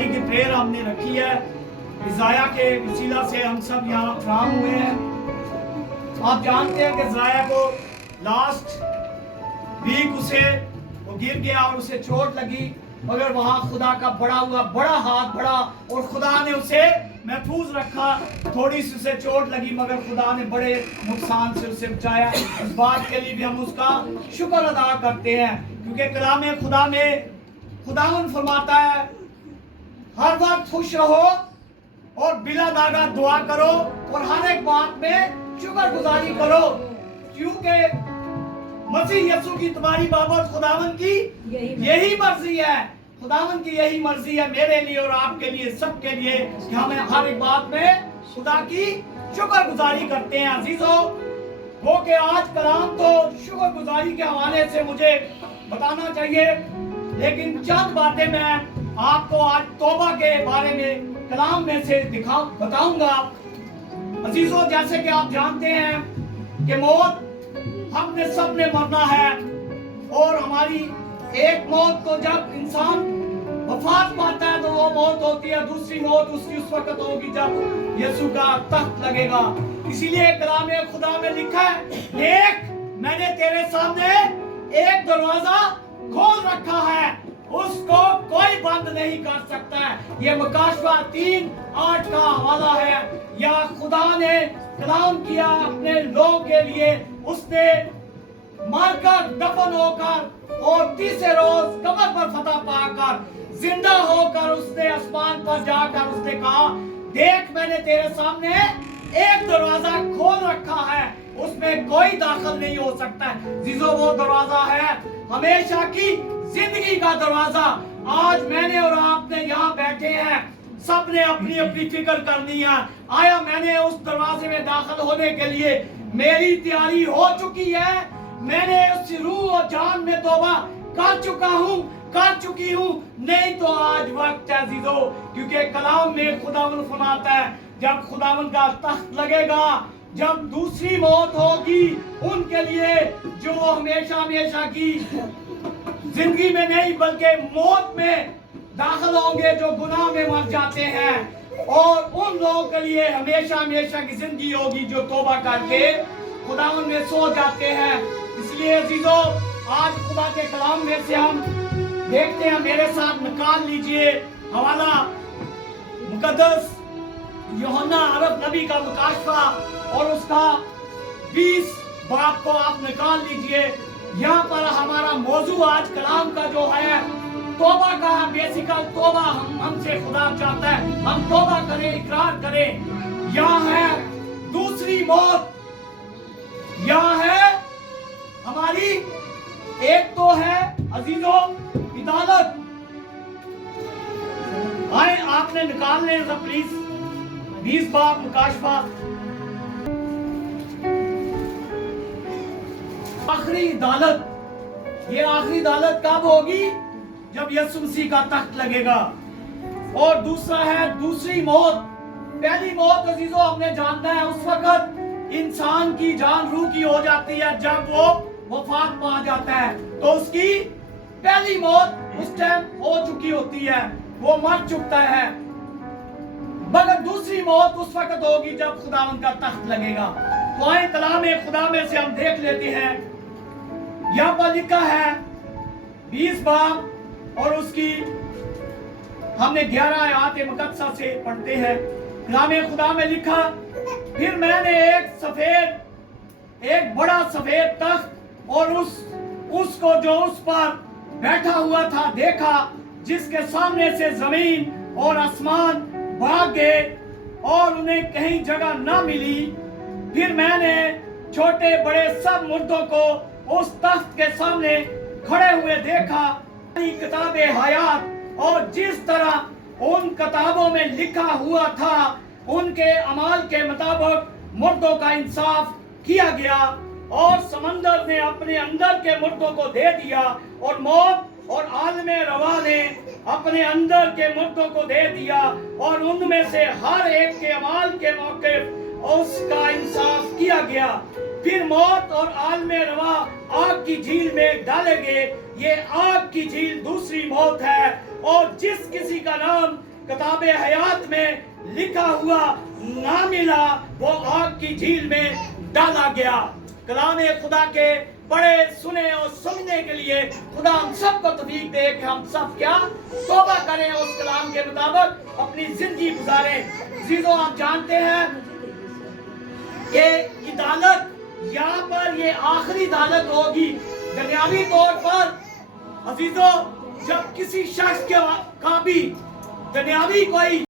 गुजारी की प्रेयर हमने रखी है। इज़ाया के वसीला से हम सब यहाँ फ्राहम हुए हैं। आप जानते हैं कि इज़ाया को लास्ट वीक उसे वो गिर गया और उसे चोट लगी, मगर वहाँ खुदा का बड़ा हाथ बढ़ा और खुदा ने उसे महफूज रखा। थोड़ी सी उसे चोट लगी मगर खुदा ने बड़े नुकसान से उसे बचाया। इस बात के लिए भी हम उसका शुक्र अदा करते हैं, क्योंकि कलाम खुदा में खुदावन फरमाता है हर वक्त खुश रहो और बिला दागा दुआ करो और हर एक बात में शुक्रगुजारी करो, क्योंकि मसीह यीशु की तुम्हारी बाबत खुदावन की यही मर्जी है। खुदावन की यही मर्जी है मेरे लिए और आपके लिए, सबके लिए, कि हमें हर एक बात में खुदा की शुक्रगुजारी करते हैं। अजीजों, वो कि आज कलाम तो शुक्रगुजारी के हवाले से मुझे बताना चाहिए, लेकिन चंद बातें मैं आपको आज तौबा के बारे में कलाम में से बताऊंगा। अजीजों, जैसे कि आप जानते हैं कि मौत हमने सबने मरना है, और हमारी एक मौत को जब इंसान वफात पाता है तो वो मौत होती है। दूसरी मौत उसकी उस वक्त होगी जब यीशु का तख्त लगेगा। इसीलिए कलाम खुदा में लिखा है, देख मैंने तेरे सामने एक दरवाजा खोल रखा है, उसको कोई बंद नहीं कर सकता है। ये मुकाशवा 3:8 का हवाला है। या खुदा ने कलाम किया अपने लोग के लिए, उसने मरकर दफन होकर और तीसरे रोज कब्र पर फतह पाकर जिंदा होकर उसने आसमान पर जाकर उसने कहा, देख मैंने तेरे सामने एक दरवाजा खोल रखा है, उसमें कोई दाखिल नहीं हो सकता है। जीजो, वो दरवाजा है हमेशा की जिंदगी का दरवाजा। आज मैंने और आपने यहाँ बैठे हैं, सबने अपनी अपनी फिक्र करनी है। आया मैंने उस दरवाजे में दाखिल होने के लिए मेरी तैयारी हो चुकी है, मैंने उस रूह और जान में तौबा कर चुकी हूँ, नहीं तो आज वक्त है अजीजों, क्योंकि कलाम में खुदावन फरमाता है जब खुदावन का तख्त लगेगा, जब दूसरी मौत होगी उनके लिए जो हमेशा की जिंदगी में नहीं बल्कि मौत में दाखिल होंगे, जो गुनाह में मर जाते हैं, और उन लोगों के लिए हमेशा की जिंदगी होगी जो तौबा करके खुदावन में सो जाते हैं। इसलिए अजीजों, आज खुदा के कलाम में से हम देखते हैं, मेरे साथ निकाल लीजिए हवाला मुकद्दस यूहन्ना अरब नबी का मुकाशफा और उसका 20 बाब को आप निकाल लीजिए। यहाँ पर हमारा मौजू आज कलाम का जो है तौबा का, बेसिकल तौबा हमसे खुदा चाहता है, हम तौबा करें, इकरार करें। यहाँ है दूसरी मौत, यहाँ है हमारी एक तो है अजीजों इदालत। आए आपने निकाल लें प्लीज 20 बाब मुकाशफा। आखिरी अदालत, ये आखिरी अदालत कब होगी? जब यीशु मसीह का तख्त लगेगा। और दूसरा है दूसरी मौत। पहली मौत अजीजों हमने जानना है उस वक्त इंसान की जान रूह की हो जाती है जब वो वफात पा जाता है, तो उसकी पहली मौत उस टाइम हो चुकी होती है, वो मर चुकता है। मगर दूसरी मौत उस वक्त होगी जब खुदावन का तख्त लगेगा। तो आए कलाम खुदा में से हम देख लेते हैं, यहाँ पर लिखा है 20 बाब और उसकी हमने 11 आयत मुकद्दसा से पढ़ते हैं। कलाम खुदा में लिखा, फिर मैंने एक बड़ा सफेद तख्त और उसको जो उस पर बैठा हुआ था देखा, जिसके सामने से जमीन और आसमान भाग गए और उन्हें कहीं जगह न मिली। फिर मैंने छोटे बड़े सब मुर्दों को उस तख्त के सामने खड़े हुए देखा। किताबे हयात, और जिस तरह उन किताबों में लिखा हुआ था उनके अमाल के मुताबिक मुर्दों का इंसाफ किया गया, और समंदर ने अपने अंदर के मुर्दों को दे दिया, और मौत और आलमे रवा ने अपने अंदर के मुर्दों को दे दिया, और उनमें से हर एक के अमाल के मौके उसका इंसाफ किया गया। फिर मौत और आलमे रवा आग की झील में डाले गए। ये आग की झील दूसरी मौत है, और जिस किसी का नाम किताब हयात में लिखा हुआ ना मिला, वो आग की झील में डाला गया। कलाम खुदा के पढ़े सुने और सुनने के लिए खुदा हम सबको तौफीक दे कि हम सब क्या तौबा करें, उस कलाम के मुताबिक अपनी जिंदगी गुजारें। अजीजों, आप जानते हैं कि अदालत यहाँ पर ये आखिरी अदालत होगी दुनियावी तौर पर। अजीजों, जब किसी शख्स के का भी दुनियावी कोई